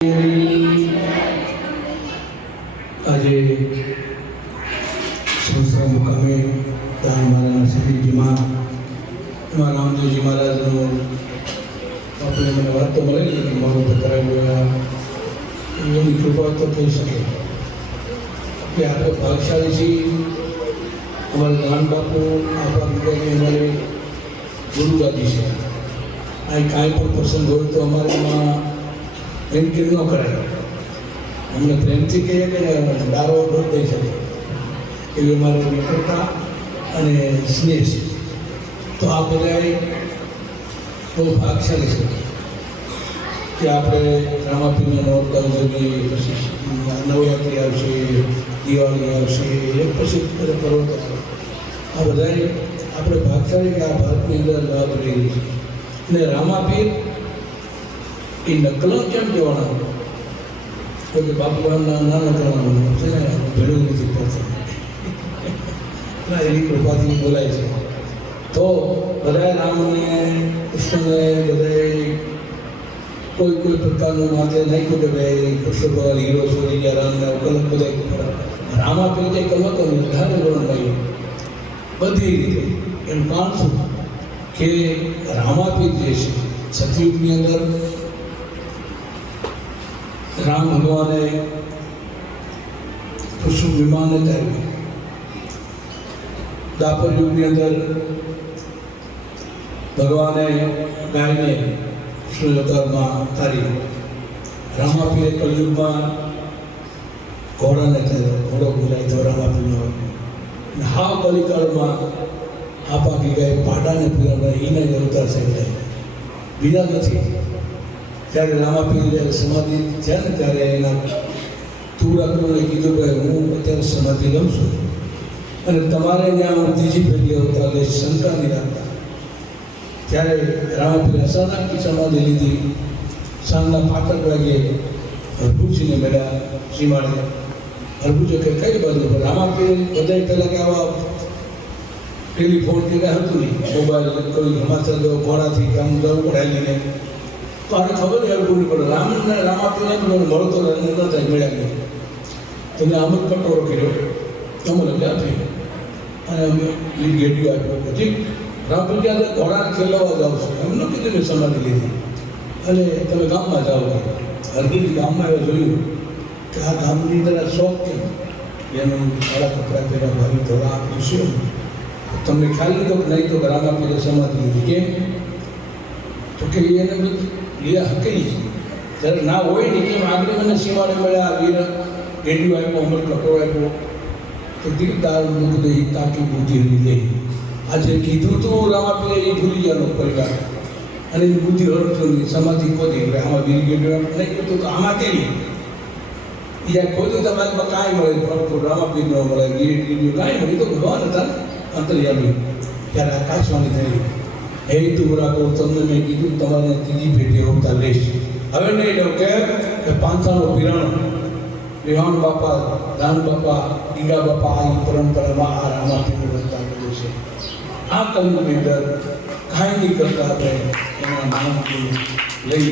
આજે સંસ્થા મુકામે દાન મારાના શ્રીજીમાં એમાં રામદેવજી મહારાજનો આપણે મને વાત તો મળેલી કે મારો પતરાયો એની કૃપા તો થઈ શકે કે આપણે ભાગશાળી છીએ. અમારા દાન બાપુ આપણા વિભાગની અમારે ગુરુદાદી છે. અહીં કાંઈ પણ પ્રસંગ હોય તો અમારે એમાં એન્ટ્રી ન કરાય. અમને પ્રેમથી કહીએ કે દારો ન દઈ શકે એવી અમારી મિત્રતા અને સ્નેહ છે. તો આ બધાએ બહુ ભાગશાળી છે કે આપણે રામાપીરના નોરતા ઉજવીએ, પછી નવરાત્રિ આવશે, દિવાળી આવશે, એ પછી બધા પર્વતો આવે. આ બધાએ આપણે ભાગશાળી કે આ ભારતની અંદર લાભ રહેલી છે. અને રામાપીર એ નકલો કેમ કહેવાના? તો કે બાપુના નાના કહેવાનું છે ને, ભેળું નથી પડતું એની કૃપાથી બોલાય છે. તો બધાએ રામને કૃષ્ણને બધાએ કોઈ પ્રકારનું માથે નાખ્યું કે ભાઈ કૃષ્ણ ભગવાન હીરો છોડી ગયા, રામને કલક બધા રામાપીર જે કલકો વધારે વર્ણવાયું બધી રીતે. એનું કારણ શું કે રામાપીર જે છે સતયુગની અંદર રામ ભગવાને કૃષ્ણ વિમાનને તાર્યું. દ્વાપર યુગની અંદર ભગવાને ગાયને કૃષ્ણ અવતારમાં તારી. રામાપીરે કલયુગમાં ઘોડાને તાર્યો. ઘોડો બોલાય તો રામાપીરનો. હાવ કલિકાળમાં આપા ગાય પાડાને પીરાવે એને જ અવતાર છે, બીજા નથી. ત્યારે રામાપીર જ્યારે સમાધિ થયા ને ત્યારે એના તુરાકરોને કીધું કે હું અત્યારે સમાધિ લઉં છું અને તમારે ત્યાં હું ત્રીજી પેઢી અવતાર લઈશ, શંકા નહીં રાખતા. ત્યારે રામાપીરે અચાનક સમાધિ લીધી. સાંજના 5 વાગ્યે હરભુજીને મળ્યા સીમાડે. હરભુજે કે કઈ બાજુ? રામાપીર બધાય પહેલાં કે આવા ટેલિફોન કે કાંઈ હતું નહીં, મોબાઈલ કોઈ સમાચાર દેવો ઘોડાથી કે આમ જવું પડે લઈને. તો આને ખબર નહીં હરભુની પડે. રામાપીરને મળતો ન થાય, મળ્યા નહીં. તમે આમ જ કટોરો કર્યો, તમે લઈ આપી અને અમે ગેડિયો આપ્યો. પછી રામપીર ક્યાં ઘોડાને ખેલાવવા જાવ છો એમને કીધું મેં સમાધિ લીધી અને તમે ગામમાં જાઓ. હરભુજી ગામમાં એવું જોયું કે આ ગામની અંદર શોખ કેમ એનું કાળા કપડાં પહેર્યા, ભાવી ધોળા પૂછ્યો. તમને ખ્યાલ લીધો કે નહીં? તો રામાપીરે સમાધિ લીધી. કેમ? તો કે એને બધું લીધા હકેલી જ્યારે ના હોય ને કેમ આગળ મને સીમાડે મળ્યા, વીર ગેડિયો આપ્યો, અમર કટોરો આપ્યો. તો દીકદાર દુઃખ દઈ તાકી બુદ્ધિ લીધે. આજે કીધું તો રામાપીરે એ ભૂલી ગયાનો પરિવાર અને એની બુદ્ધિ હરફની સમાધિ ખોદી. આમાં વીર ગેડિયો નહીં કીધું તો આમાં કેવી જ્યાં ખોદ્યું તમારે કાંઈ મળે, ભરપૂર રામાપીર ન મળે, ગીર ગીર્યું કાંઈ મળે. તો ભગવાન હતા ને અંતર્યામી. ત્યારે આકાશવાણી થઈ, હે તુરા કહું તમને મેં કીધું તમારે ત્રીજી પેઢી અવતાર લઈશ. હવે નહીં લઉં કે 500 પીરાણો વિહાણ બાપા, દાન બાપા, ગીગા બાપા આ પરંપરામાં આ રામાપીરનું અવતાર બધું છે. આ કલયુગની અંદર કાંઈ નહીં કરતા આપણે એના નામથી લઈ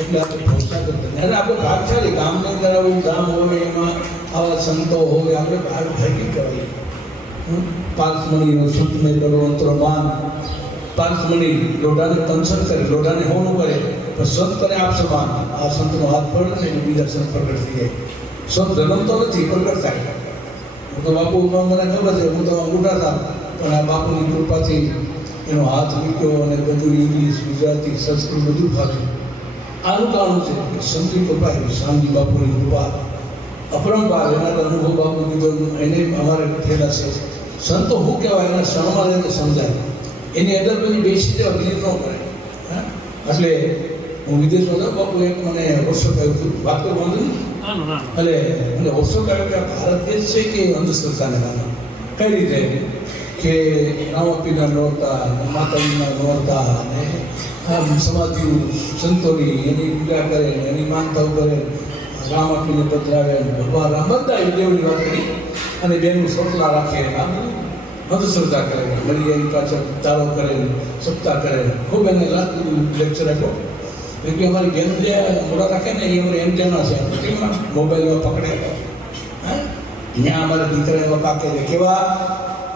એટલે આપણે ભરોસા કરતા. ત્યારે આપણે ભાગશાળી ગામની અંદર આવું ગામ હોય, એમાં આવા સંતો હોય, આપણે ભાગી કરાવીએ. પાર્થમણીનો સુતને કરો અંતરમાન. પાર્થમણી લોઢાને કંસન કરે, લોઢાને હોનું કરે, પણ સંત કરે આપ સમાન. આ સંતનો હાથ પડે ને એટલે બીજા સંત પ્રગટ થઈ જાય. સંત જન્મ તો નથી, પ્રગટ થાય. હું તો બાપુ મને ખબર છે, હું તો અંગૂઠા હતા, પણ આ બાપુની કૃપાથી એનો હાથ મૂક્યો અને બધું ઇંગ્લિશ, ગુજરાતી, સંસ્કૃત બધું ફાવ્યું. આનું કારણ છે કે સંતની કૃપા એવી, શામજી બાપુની કૃપા અપરંપાર. એના અનુભવ બાપુ કીધો એને અમારે થયેલા છે. સંતો શું કહેવાય? એના ક્ષણમાં રહે તો સમજાય. એની અંદર પછી બેસી દેવા, બિલીવ ન કરે. એટલે હું વિદેશમાં હતો, બાપુ એક મને વર્ષો કહ્યું હતું, વાત તો વાંધો નહીં. એટલે મને વર્ષો કહ્યું કે ભારત દેશ છે કે અંધશ્રદ્ધાને કારણે. કઈ રીતે કે રામાપીરના નોરતા, માતાજીના નોરતા અને સમાધિ સંતોની એની પૂજા કરે, એની માનતાઓ કરે, રામાપીરને પધરાવે, ભગવાન રામ બધા દેવની વાત કરી અને બેનું સપના રાખે. અંધશ્રદ્ધા કરે, મળી એની પાછળ તાળો કરે, સપ્તાહ કરે. ખૂબ એને લાખ લેક્ચર આપ્યો. क्योंकि हमारी गेम जो मोड़ा रखे ने ये हमारे एंटेना से मोबाइल में पकड़े यहाँ हमारे दीकरा पाके देखेवा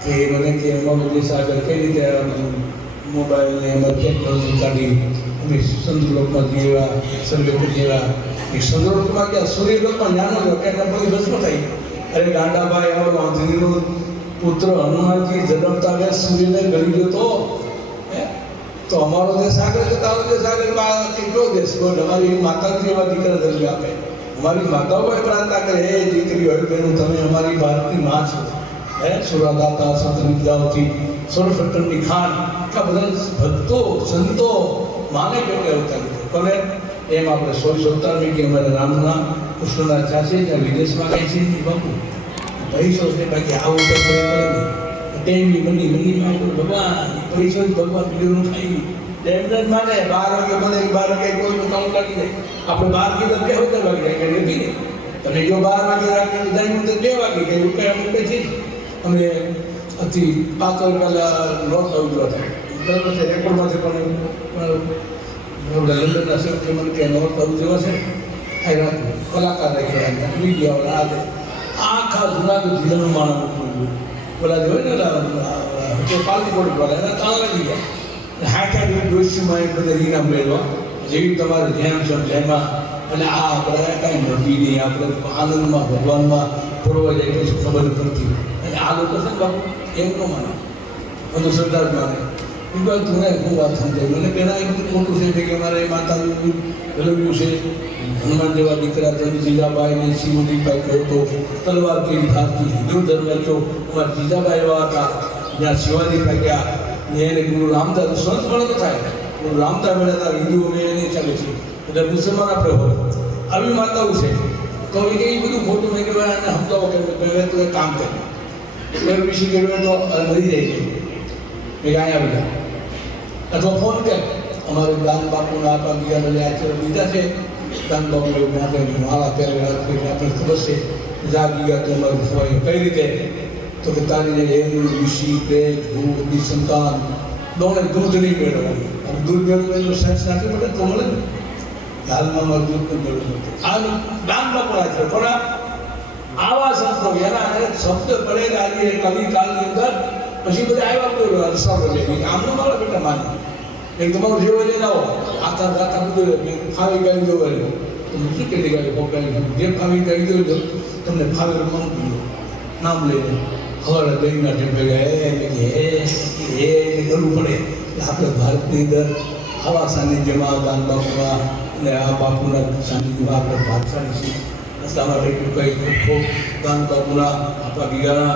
कि मैंने कि हमारे देश आगे कई रीते मोबाइल ने हमारे टेक्नोलॉजी काढ़ी अभी चंद्रलोक में जीवा सर्वे जीवा ये चंद्रलोक में क्या सूर्यलोक में जानो जो क्या ना बड़ी बस में अरे गांडा भाई हमारे आंधनी नो पुत्र हनुमान जी जन्मता गए सूर्य ने गली जो तो हमारो देश आगे तो तारो देश आगे क्यों देश को हमारी माता जी वाली दीकरा जल्दी आपे हमारी माताओं को प्रार्थना करे हे दीकरी होय बेनु तमे हमारी भारत की मां छो है सुरादाता संत विद्यावती सर्वशक्ति खान का बदल भक्तों संतों माने के होता है कोने एम આપણે 1617 में कि हमारे रामना कृष्णना चाचे ने विदेश में गई थी बापू पैसों से बाकी आओ तो कोई टेवी मनी में भगवान पैसों भगवान वीडियो खाई डेमरेज माने 12 के बने 12 के कोई નું કામ લાગી જાય આપણે 12 की તો કેવું લાગી જાય કે નથી ને તમે જો 12 વાગે રાખી ટાઈમ તો 2 વાગે કે રૂપિયા મૂકે છે અમે અતિ પાતળ પેલા નોટ આવતો હતો દર વર્ષે રેકોર્ડમાંથી પણ લંડનના સર મને કે નોટ આવતો છે આ રાત કલાકાર રાખ્યા વિડીયો રાત આખા જુનાગઢ જિલ્લાનું માણસ બોલા જોઈ ને તો પાલકોટ બોલા એના તાળ લાગી ગયા હાથા દૃશ્યમાં એ બધા ઇનામ મેળવા જેવી તમારે ધ્યાન છે જેમાં અને આ આપણે કાંઈ નથી નહીં આપણે આનંદમાં ભગવાનમાં ફરવા જાય પછી ખબર પડતી અને આ લોકો છે ને બાપુ એમ ન માને બધું સરદાર માને એ બાદ તું હું વાત સમજાવી મને પહેલાં એ બધું ખોટું છે કે અમારે માતાનું ગલવ્યું છે હનુમાન જેવા દીકરા જીજાબાઈને શિવજીભાઈ કહ્યો તો તલવાર કેવી ભારતી હિન્દુ ધર્મ કહ્યો અમારા જીજાબાઈ એવા હતા જ્યાં શિવાજી ભાગ્યા એને ગુરુ રામદાસ સંત પણ તો થાય ગુરુ રામદાસ મળ્યા હતા હિન્દુઓ મેં એને ચાલે છે એટલે મુસલમાન આપણે હોય આવી માતાઓ છે તો એ બધું ખોટું મેં કહેવાય અને સમજાવો કે પહેલાં તો એ કામ કરે એ વિશે કહેવાય તો મરી જાય છે એ અહીંયા બધા અથવા ફોન કર અમારે દાન બાપુના આપણા બીજા બધા આચરણ દીધા છે દાન બાપુ માટે માળા પહેરેલા આપણે ખબર છે જાગી ગયા તો અમારે ખવાય કઈ રીતે તો કે તારી એનું ઋષિ પ્રેત ભૂત સંતાન દોડે દૂધ નહીં મેળવવાનું અને દૂધ મેળવવાનું સેન્સ નાખી પડે તો મળે ને હાલમાં અમારે દૂધ પણ મેળવવું આ દાન બાપુ છે પણ આવા સંતો એના શબ્દ પડેલા આજે કવિ કાળની અંદર પછી બધા આવ્યા બધું અરસાડો લે આમનું મારા બેટા માને એક તમારું જેવો લઈને આવો આતા દાતા બધું ફાવી ગાઈ દો શું કે ગાડી પોકાઈ જે ફાવી ગાઈ દો તમને ફાવે રમવાનું પીધું નામ લઈને હવારે દહીંના ટેપે ગયા એ કરવું પડે આપણે ભારતની અંદર આવા સાનિધ્યમાં દાન બાપુના અને આ બાપુના સાનિધ્યમાં આપણે ભાગશાળી છીએ તમારે કંઈ ખૂબ દાન બાપુના આપણા બીજાના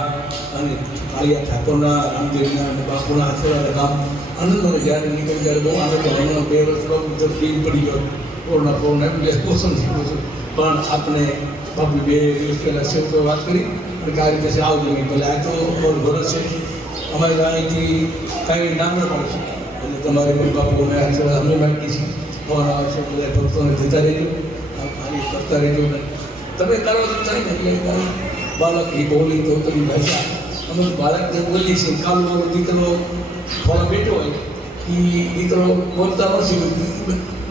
અને કાળિયા ઠાકોરના રામદેવના અને બાપુના આશીર્વાદ કામ આનંદ મને જ્યારે નીકળી ત્યારે બહુ આનંદ હમણાં 2 વર્ષ ફીલ પડી ગયો કોરોના એમ પોષણ થયું છું પણ આપણે બાપુ 2 દિવસ પહેલાં સેવકો વાત કરી અને કે આ રીતે છે આવજો નહીં ભલે આ તો અમારું ભરોસ છે અમારે અહીંથી કાંઈ નામ ન પડશે એટલે તમારે કોઈ બાપુ અમે આશીર્વાદ અમે બાકી છીએ ફોન આવે છે બધા ભક્તોને જતા રહેજો મારી કરતા રહેજો તમે કરો તો થાય ને એટલે બાળક એ બોલી તો તમારી ભાષા અમે બાળકને બોલીએ છીએ કાલ મારો દીકરો ખોળા બેઠો હોય એ દીકરો બોલતા નથી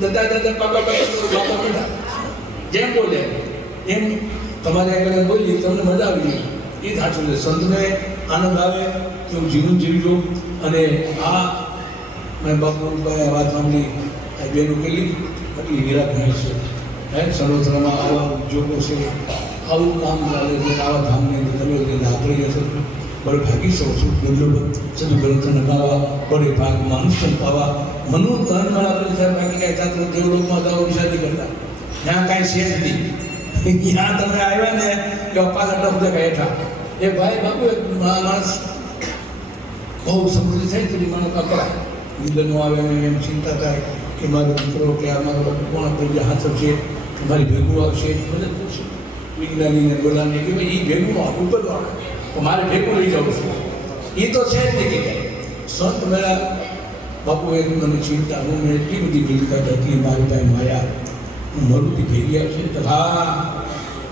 દાદા દાદા બાબા બાબા બેઠા જેમ બોલે એમ તમારે આગળ બોલીએ તમને મજા આવી એ સાચું છે સંતને આનંદ આવે કે હું જીવન જીવી લઉં અને આ મેં બાપુભાઈ વાત સાંભળી આ બેનું પેલી એટલી વિરાટ છે હે સરોવરમાં આવા ઉદ્યોગો છે આવું કામ ચાલે છે આવા ધામની અંદર તમે જે લાભ રહ્યા છો બड़े भागी सौ दुर्लभ सभी ग्रंथ नकावा बड़े भाग मनुष्य पावा मनु तन मला आपले बाकी काय जात देवलोक માં જાવ વિચાર નહીં કરતા ત્યાં કાંઈ છે જ નહીં ત્યાં તમે આવ્યા ને કે અપ્પા ઘટા બધા બેઠા એ ભાઈ બાપુ માણસ બહુ સમૃદ્ધિ થાય તો મને કકડા નિંદનો આવે એમ ચિંતા થાય કે મારો દીકરો કે આ મારો કોણ આપણે હાથ છે કે મારી ભેગું આવશે બધે પૂછે વિજ્ઞાનીને બોલાને કે ભાઈ એ ભેગું ઉપર આવે મારે ભેગું લઈ જાઉં છું એ તો છે જ નહીં કે સંત મેળા બાપુ એક મને ચિંતા હું મેં એટલી બધી મિલકત એટલી મારી પાસે માયા હું મરુથી ભેગી આવશે તો હા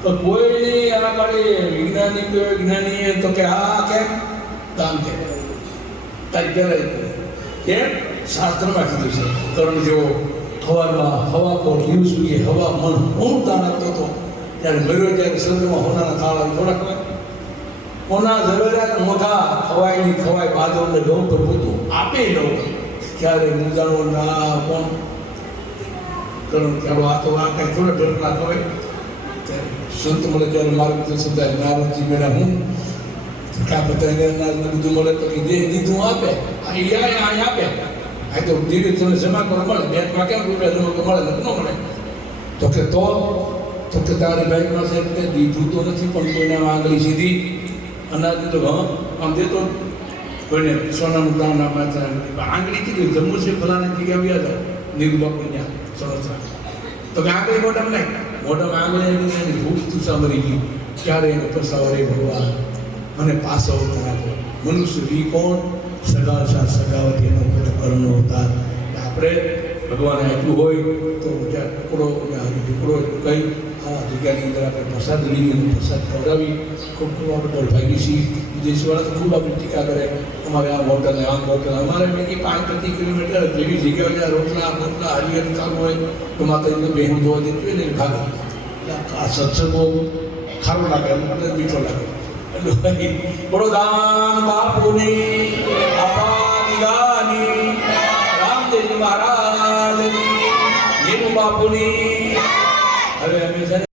તો કોઈ નહીં આ મારે વિજ્ઞાની તો કે હા કેમ દાન કે તારી પહેલાં કેમ શાસ્ત્રમાં કીધું છે કર્મ જેવો હવામાં હવા પર દિવસ સુધી હવા મન ઊંઘ દાન આપતો હતો ત્યારે મર્યો ત્યારે સ્વર્ગમાં હોનાના થાળા થોડાક હોના ઝવેરા મોઢા ખવાય નહીં ખવાય બાજોને ઘઉં તો બધું આપે લઉં ત્યારે મુજાનો ના કોણ કરું ચાલો આ તો આ કાંઈ થોડા ઢળના કહેવાય સંત મળે ત્યારે માર્ગદર્શન થાય નારદજી મેળા હું કાં બધાને અનાજ ને બધું મળે તો કે જે દીધું આપે અહીં આપે આ તો દીવે તમે જમા કરો મળે બેંકમાં કેમ રૂપિયા જમા કરો મળે ન મળે તો કે તારી બેંકમાં છે તે દીધું તો નથી પણ કોઈને આંગળી સીધી અનાજ તો આમ દેતો કોઈને સોનાનું દાન આપવા આંગળી કીધું જમવું છે ફલાની જગ્યા આવ્યા હતા નીરુ બાપુ ત્યાં સરસ તો કે આંગળી મોઢામાં નહીં મોઢામાં આંગળી ભૂખ તુસા મરી ગઈ ક્યારે એને પસાવરે ભગવાન મને પાસો ઉતારો મનુષ્ય વી કોણ સગાવતી એનો કર્મનો ઉતાર આપણે ભગવાને આપ્યું હોય તો જ્યાં ટુકડો કહી આ જગ્યાની અંદર આપણે પ્રસાદ લઈએ અને પ્રસાદ ખવડાવી ખૂબ ખૂબ આપણે ભાગી છીએ વિદેશવાળા તો ખૂબ આપણી ટીકા કરે અમારે આ હોટલ આમ હોટલ અમારે મેં કે 5-30 કિલોમીટર જેવી જગ્યાઓ જ્યાં રોટલા હરિયત ચાલુ હોય તો માતાજીને બેહું જોવા દેતી હોય ને ભાગે આ સત્સંગો સારો લાગે મને મીઠો લાગે એટલે વડોદાન બાપુની આપાની ગાની રામદેવજી મહારાજની નીરુ બાપુની હવે અમે છે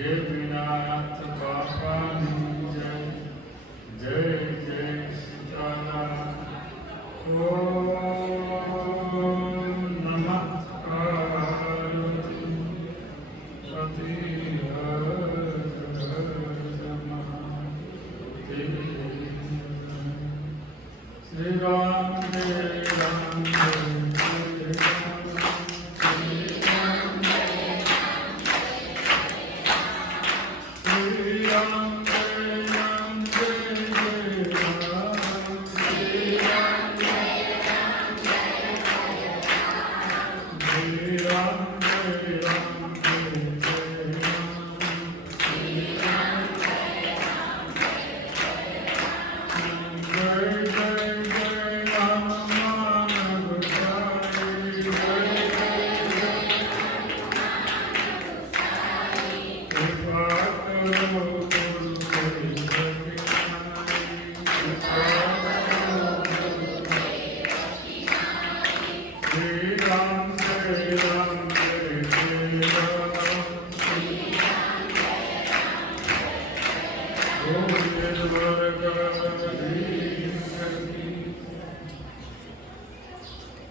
ये विनाथ बापानी जय जय जय सीताराम। ओम नमः पार्वती पति श्री राम जय राम जय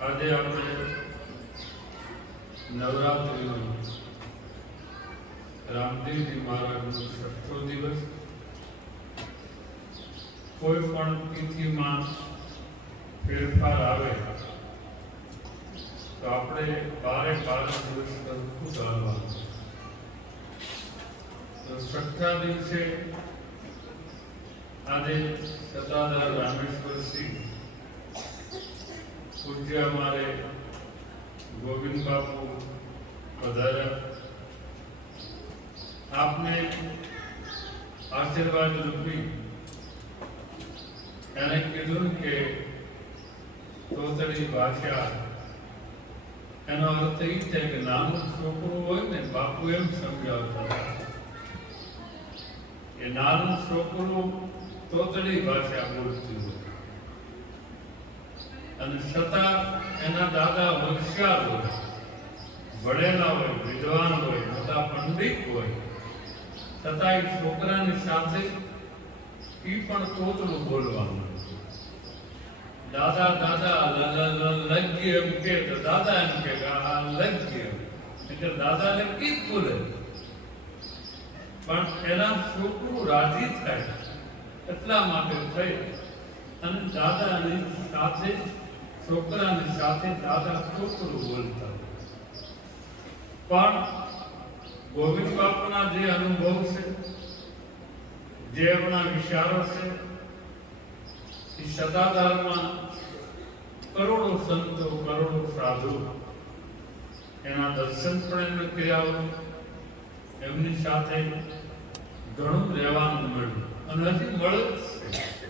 આજે આપણે નવરાત્રિનો રામદેવજી મહારાજનો 6થો દિવસ. કોઈ પણ તિથિમાં ફેરફાર આવે તો આપણે 12 દિવસ સરખું ચાલવાનું. તો 6થા દિવસે આજે સત્તાધાર રામેશ્વરસિંહ પૂજ્ય हमारे गोविंद बापू पधारा. आपने आशीर्वाद रूपी એને કીધું કે તોતડી ભાષા એનો અર્થ એ છે કે નાનું છોકરું હોય ને, બાપુ એમ સમજાવતા કે નાનું છોકરું તોતડી ભાષા બોલતું હોય અને છતાં એના દાદા હોશિયાર હોય, ભણેલા હોય, વિદ્વાન હોય, મોટા પંડિત હોય, છતાં એ છોકરાની સાથે એ પણ તોતડું બોલવાનું. દાદા દાદા લગ્ય એમ કે તો દાદા એમ કે લગ્ય એટલે દાદા લગ્ય જ બોલે. પણ એના છોકરું રાજી થાય એટલા માટે થઈ અને દાદાની સાથે છોકરાની સાથે દાદા તોતડું બોલતા. પણ ગોવિંદ બાપુના જે અનુભવ છે, જે એમના વિચારો છે, એ સદાધારમાં કરોડો સંતો, કરોડો સાધુ એના દર્શન પણ એમને કર્યા. એમની સાથે ઘણું રહેવાનું મળ્યું અને હજી મળે જ છે.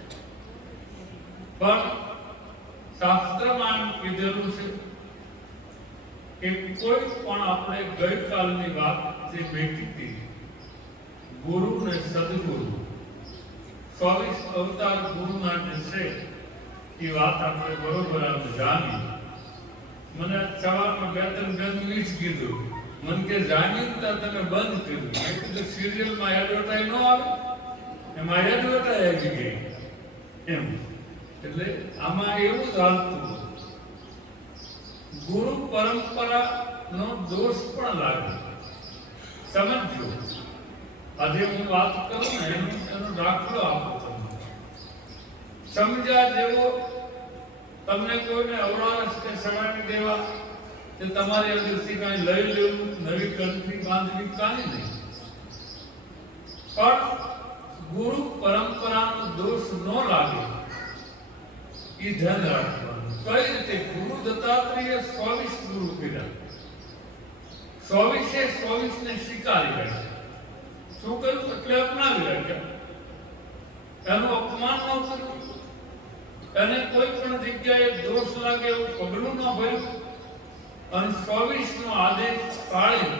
પણ શાસ્ત્રમાં એમ કીધેલું છે કે કોઈ પણ આપણે ગઈકાલની વાત જે બેઠી હતી, ગુરુ ને સદગુરુ 24 અવતાર ગુરુના જે છે એ વાત આપણે બરોબર આમ જાણી. મને સવારમાં 2-3 બેનું જ કીધું, મને કે જાણી તમે બંધ કર્યું. મેં કીધું સિરિયલમાં એડવર્ટાઈઝ ન આવે, એમાં એડવર્ટાઈઝ આવી ગઈ એમ. એટલે આમાં એવું જ હાલતું. ગુરુ પરંપરા નો દોષ પણ લાગે. સમજો, આજે હું વાત કરું ને એનો દાખલો આપું તમને. સમજ્યા જેવો તમને કોઈને અવરાશ કે સવારી દેવા કે તમારી અંદરથી કાંઈ લઈ લેવું, નવી કંઠી બાંધવી, કાંઈ નહીં. પણ ગુરુ પરંપરાનો દોષ ન લાગે એ ધ્યાન રાખવાનું. કઈ રીતે? ગુરુ દત્તાત્રેય 24 ગુરુ કર્યા, 24 ને સ્વીકારી રહ્યા. શું કર્યું? એટલે અપનાવી રાખ્યા. એનું અપમાન ન કર્યું, એને કોઈ પણ જગ્યાએ દોષ લાગે એવું પગલું ન ભર્યું અને 24 નો આદેશ પાળી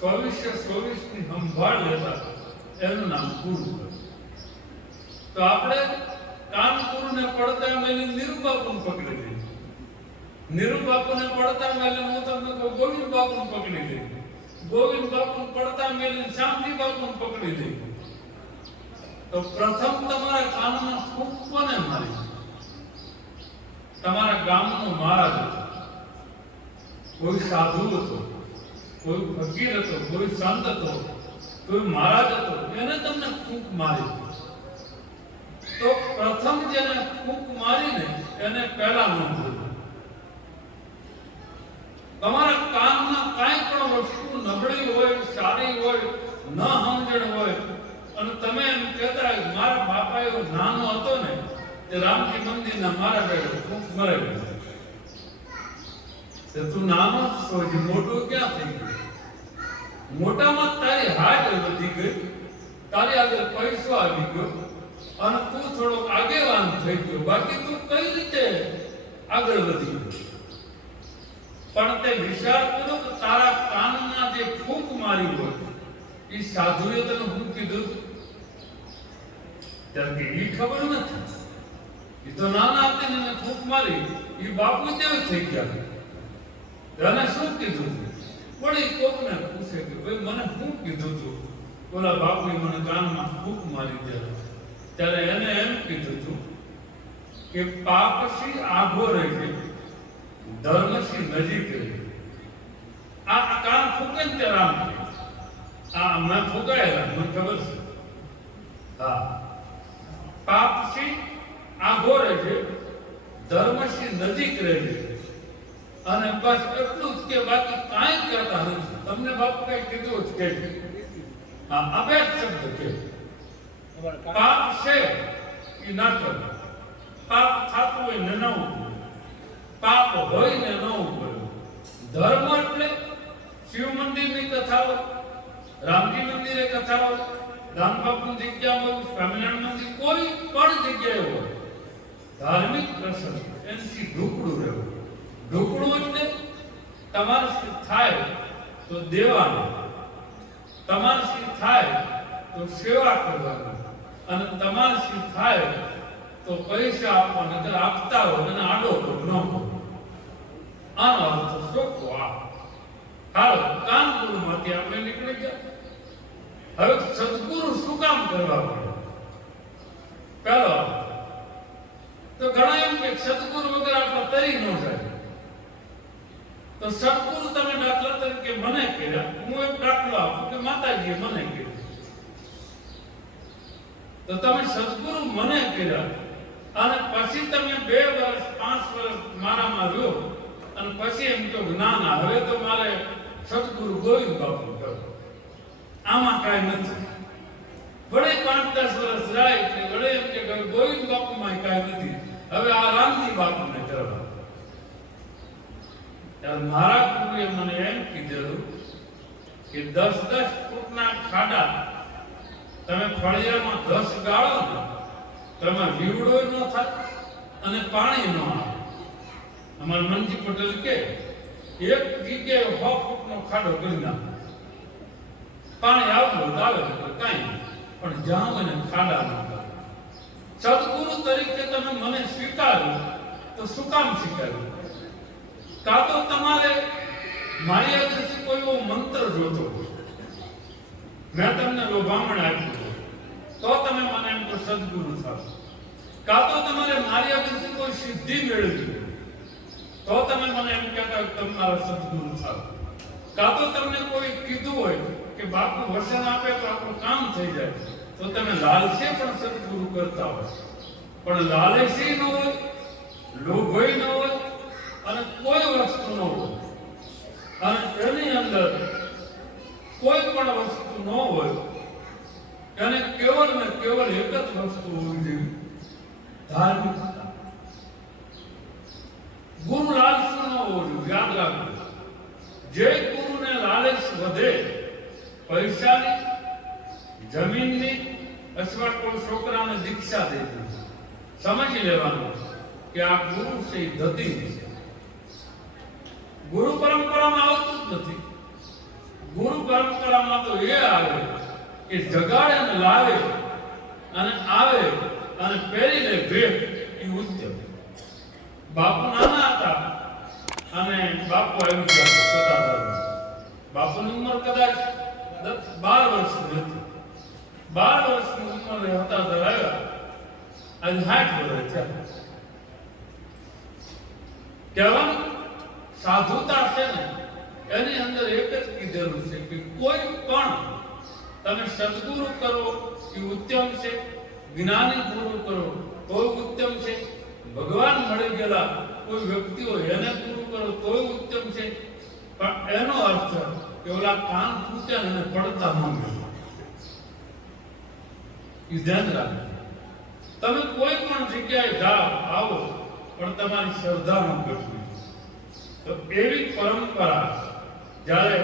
24 ની સંભાળ લેતા એનું નામ ગુરુ. તો આપણે કાનપુરને પડતા મેલી નિરૂબાપુને પકડી દીધી, નિરૂબાપુને પડતા મેલી હું તમને ગોવિંદ બાપુને પકડી દીધી, ગોવિંદ બાપુ પડતા મેળવીને શાંતિ બાપુ પકડી દે. તો પ્રથમ તમારા કાનમાં ફૂંક કોને મારી? તમારા ગામનો મહારાજ હતો, કોઈ સાધુ હતો, કોઈ ફકીર હતો, કોઈ સંત હતો, કોઈ મહારાજ હતો, એને તમને ફૂંક મારી. તો પ્રથમ જેને ફૂંક મારીને એને પહેલા ન ભૂલો. તમારા કાનમાં કાંઈ પણ વસ્તુ નબળી હોય, સારી હોય, ન સમજણ હોય, અને તમે એમ કહેતા મારા બાપા એવો નાનો હતો ને તે રામજી મંદિરના મારા બેડે ફૂંક મરાવી તે તું નાનો છો, મોટો ક્યાં થઈ ગયો? મોટામાં તારી હાઈટ વધી ગઈ, તારી આગળ પૈસો આવી ગયો અને તું થોડો આગેવાન થઈ ગયો, બાકી તું કઈ રીતે આગળ વધી ગયો? પણ તે વિચાર કરો કે તારા કાનમાં જે ફૂંક મારી હોય એ સાધુએ તને શું કીધું? ત્યારે કે એ ખબર નથી, એ તો નાના હતા ને ફૂંક મારી, એ બાપુ જેવું થઈ ગયા. એને શું કીધું? વળી કોકને પૂછે કે ભાઈ મને શું કીધું તું? બોલા બાપુએ મને કાનમાં ફૂંક મારી દે. ત્યારે એને એમ કીધું તું કે પાપથી આઘો રહેજે, ધર્મથી નજીક રહેજે. આ કાન ફૂંકે ને તે રામ આ મેં ફૂંકાયેલા મને ખબર છે. હા, પાપથી આઘો રહેજે, ધર્મથી નજીક રહેજે, અને બસ એટલું જ કે બાકી કાંઈ કહેતા નથી. તમને બાપુ કઈ કીધું જ કે હા આ બે શબ્દ કે પાપ છે એ ના કરો. પાપ થતું હોય ને ન ઉપડે, પાપ હોય ને ન ઉપડે. ધર્મ એટલે શિવ મંદિરની કથાઓ, રામજી મંદિરે કથાઓ, રામ બાપુની જગ્યામાં, સ્વામિનારાયણ મંદિર, કોઈ પણ જગ્યાએ હોય ધાર્મિક પ્રસંગ એનાથી ઢોકળું રહેવું. ઢોકળું એટલે તમારાથી થાય તો દેવાનું, તમારાથી થાય તો સેવા કરવાની, અને તમારાથી થાય તો પૈસા આપવાના. નકર આપતા હોય અને આડો ન કરો. આનો અર્થ ચોખ્ખો આ. હાલો, કાનપુરમાંથી આપણે નીકળી ગયા. હવે સદગુરુ શું કામ કરવા પડે? પહેલો તો ઘણા એમ કે સદગુરુ વગર આપણે તરી ન જાય. તો સદગુરુ તમે દાખલા તરીકે મને કર્યા, હું એક દાખલો આપું કે માતાજીએ મને કર્યા. તો તમે સદગુરુ મને કર્યા અને પછી તમે 2 વર્ષ 5 વર્ષ મારામાં રહ્યો અને પછી એમ કહો ના ના હવે તો મારે સદગુરુ ગોવિંદ બાપુ કરો. આમાં કાંઈ નથી. વળે 5-10 વર્ષ જાય એટલે વળે એમ કે ગોવિંદ બાપુમાં કાંઈ નથી, હવે આ રામજી બાપુને કરવા. ત્યારે મારા ગુરુએ મને એમ કીધેલું કે 10-10 ફૂટના ખાડા તમે ફળિયામાં 10 ગાળો ને તો એમાં લીવડો ન થાય અને પાણી ન આવે. અમારા મનજી પટેલ કે એક જગ્યાએ 100 ફૂટનો ખાડો કરી નાખો, પાણી આવતું આવે તો કાંઈ, પણ જ્યાં મને ખાડા ન કરે. સદગુરુ તરીકે તમે મને સ્વીકાર્યું તો શું કામ સ્વીકાર્યું? કાં તો તમારે મારી આગળથી કોઈ એવો મંત્ર જોતો હોય, મેં તમને લોભામણ આપ્યું તો તમે મને એમ તો સદગુરુ થાવ. કાં તો તમારે મારી આગળથી કોઈ સિદ્ધિ મેળવી તો તમે મને એમ કહેતા તમારા સદગુરુ થાવ. કાં તો તમને કોઈ કીધું હોય કે બાપુ વચન આપે તો આપણું કામ થઈ જાય તો તમે લાલસે પણ સદગુરુ કરતા હોય. પણ લાલસી ન હોય, લોભોય ન હોય અને કોઈ વસ્તુ ન હોય, અને એની અંદર કોઈ પણ વસ્તુ ન હોય, અને કેવળ ને કેવળ એક જ વસ્તુ હોવી જોઈએ, ધાર્મિકતા. ગુરુ લાલસુ ન હોવો જોઈએ. યાદ રાખજો, જે ગુરુને લાલચ વધે પૈસાની, જમીનની, અથવા કોઈ છોકરાને દીક્ષા દે દે, સમજી લેવાનું કે આ ગુરુ છે એ ધતી છે. ગુરુ પરંપરામાં આવતું જ નથી. ગુરુ પરંપરામાં તો એ આવે કે જગાડે ને લાવે અને આવે અને પહેરીને ભેટ એ ઉદ્યમ. બાપુ નાના હતા અને બાપુ આવી ગયા સત્તાધાર. બાપુની ઉંમર કદાચ 12 વર્ષની હતી. 12 વર્ષની ઉંમરે હતા ત્યારે આવ્યા. આજે 60 વર્ષ થયા. કહેવાનું સાધુતા છે ને એની અંદર એક જ કીધેલું છે કે કોઈ પણ તમે સદગુરુ કરો એ ઉત્તમ છે, જ્ઞાની ગુરુ કરો તો ઉત્તમ છે, ભગવાન મળી ગયેલા કોઈ વ્યક્તિ હોય એને ગુરુ કરો તો ઉત્તમ છે. પણ એનો અર્થ કે ઓલા કાન ફૂટ્યા અને પડતા ન મળે. એ ધ્યાન રાખજો. તમે કોઈ પણ જગ્યાએ જાઓ આવો પણ તમારી શ્રદ્ધા ન ઘટવી. તો એવી પરંપરા જ્યારે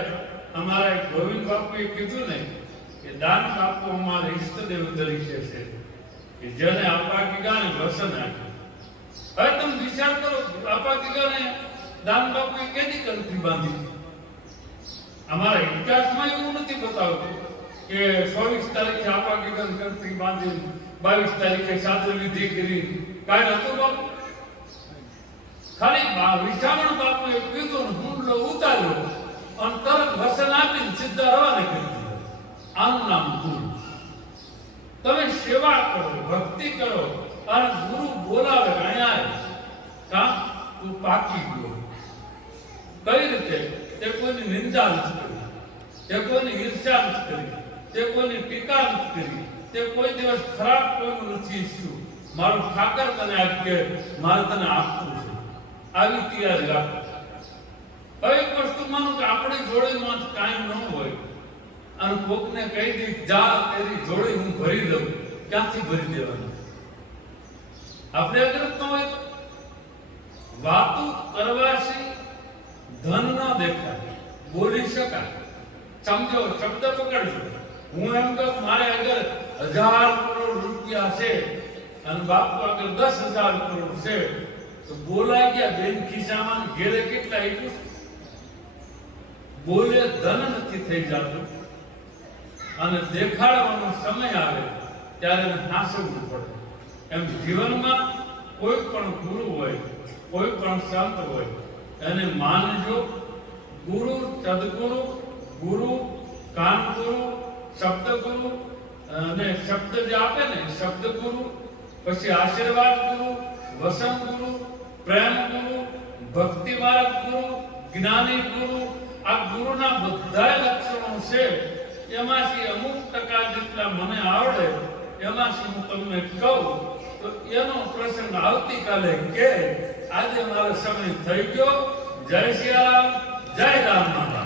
અમારા ગોવિંદ બાપુએ કીધું ને કે દાન આપવું અમારા ઈષ્ટદેવ તરીકે છે કે જેને આપા કીગાને વસન આપ્યું. હવે તમે વિચાર કરો, આપા કીગાને દાન બાપુએ કેદી કંઠી બાંધી? અમારા ઇતિહાસમાં એવું નથી બતાવતું કે 24 તારીખે આપા કીગાને કંઠી બાંધી, 22 તારીખે સાદર વિધિ કરી. કાંઈ હતું બાપુ? ખાલી વિચામણ બાપુએ કીધું ને હુંડલો ઉતાર્યો અને તરત વસન આપીને સીધા રવાના કરી દીધા. આનું નામ ગુરુ. તમે સેવા કરો, ભક્તિ કરો અને ગુરુ બોલાવે અહીંયા કામ તું પાકી ગયો. કઈ રીતે? તે કોઈની નિંદા નથી કરી, તે કોઈની ઈર્ષ્યા નથી કરી, તે કોઈની ટીકા નથી કરી, તે કોઈ દિવસ ખરાબ કોઈનું નથી ઈચ્છ્યું. મારું ઠાકર તને આપ કે મારે તને આપવું છે, આવી તૈયારી રાખ. હવે એક વસ્તુ માનું કે આપણી જોડીમાં કાંઈ ન હોય અને કોકને કહી દે જા તેરી જોડી હું ભરી દઉં, ક્યાંથી ભરી દેવાનું? આપણે અગર ન હોય વાતો કરવાથી ધન ન દેખાય, બોલી શકાય. સમજો, શબ્દ પકડજો. હું એમ કહું મારે અગર 1000 કરોડ રૂપિયા છે અને બાપુ અગર 10,000 કરોડ છે તો બોલાઈ ગયા બેન ખિસ્સામાં ઘેરે કેટલા એટલું બોલે ધન નથી થઈ જતું અને દેખાડવાનો સમય આવે ત્યારે હાંસવું પડે. એમ જીવનમાં કોઈ પણ ગુરુ હોય, કોઈ પણ સંત હોય એને માનજો. ગુરુ, સદગુરુ, ગુરુ, કાનગુરુ, શબ્દગુરુ અને શબ્દ જે આપે ને શબ્દગુરુ, પછી આશીર્વાદ ગુરુ, વસન ગુરુ, પ્રેમ ગુરુ, ભક્તિ માર્ગ ગુરુ, જ્ઞાની ગુરુ. આ ગુરુના બધા લક્ષણો છે. એમાંથી અમુક ટકા જેટલા મને આવડે એમાંથી હું તમને કહું તો એનો પ્રસંગ આવતીકાલે કે આજે મારો સમય થઈ ગયો. જય સિયારામ, જય રામ.